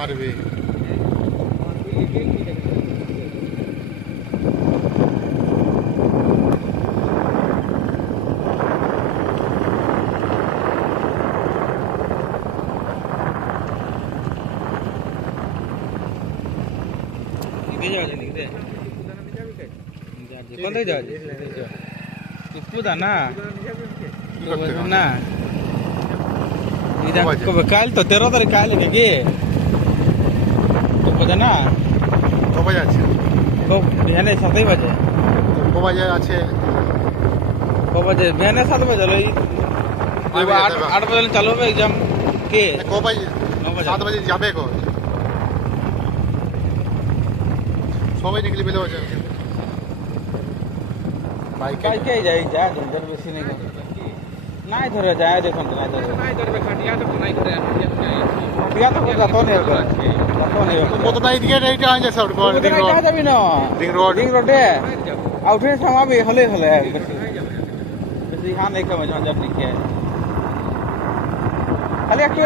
মারবে। কোন দিকে যাওয়া যায় না না কাল তো 13 তারিখ কাল নাকি তো বোঝে না ক বাজে আছে? বিহানে 7 বাজে। ক বাজে আছে? ক বাজে? বিহানে 7 বাজে। 8 বাজে চালু হবে এক্সাম। কে ক বাজে? 7 বাজে যাবে কো? সবাই নিকলি বেলে বাজে বাইকে যাই যা ধর বেশি নেই নাই ধরে যায় দেখুন নাই ধরবে খাটিয়া তো নাই ধরে খাটিয়া তো যাতো নেই ওটা যাতো নেই কত নাই দিকে এইটা আছে সব কোন রিং রোড যাবি না রিং রোডে আউটে সমাবি হলে বেশি হান নাই কমে ঝঞ্ঝট লিখে খালি একটু